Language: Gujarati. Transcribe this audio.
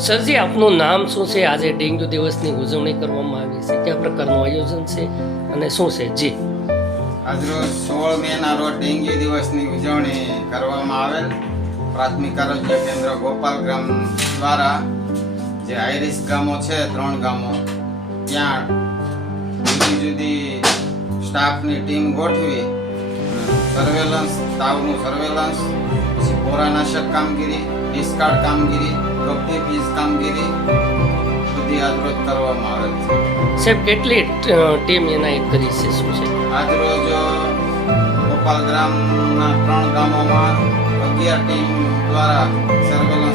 સરજી, આપનું નામ શું છે? આજે ડેન્ગ્યુ દિવસની ઉજવણી કરવામાં આવી છે, કયા પ્રકારનું આયોજન છે અને શું છે? જી, આજરોજ 16 મેના રોજ ડેન્ગ્યુ દિવસની ઉજવણી કરવામાં આવેલ પ્રાથમિક આરોગ્ય કેન્દ્ર ગોપાલગ્રામ દ્વારા જે આઈરિસ ગામો છે 3 ગામો ત્યાં જુદી જુદી સ્ટાફની ટીમ ગોઠવી સર્વેલન્સ, તાવનું સર્વેલન્સ, પછી પોરાનાશક કામગીરી, ડિસ્કાર્ડ કામગીરી, કપટી પીસ કામગીરી બધી આજરોજ કરવામાં આવેલ છે. સાહેબ, કેટલી ટીમ એનાયત કરી છે? શું છે? આજરોજ ગોપાલગ્રામના 3 ગામોમાં 11 ટીમ દ્વારા સર્વેલન્સ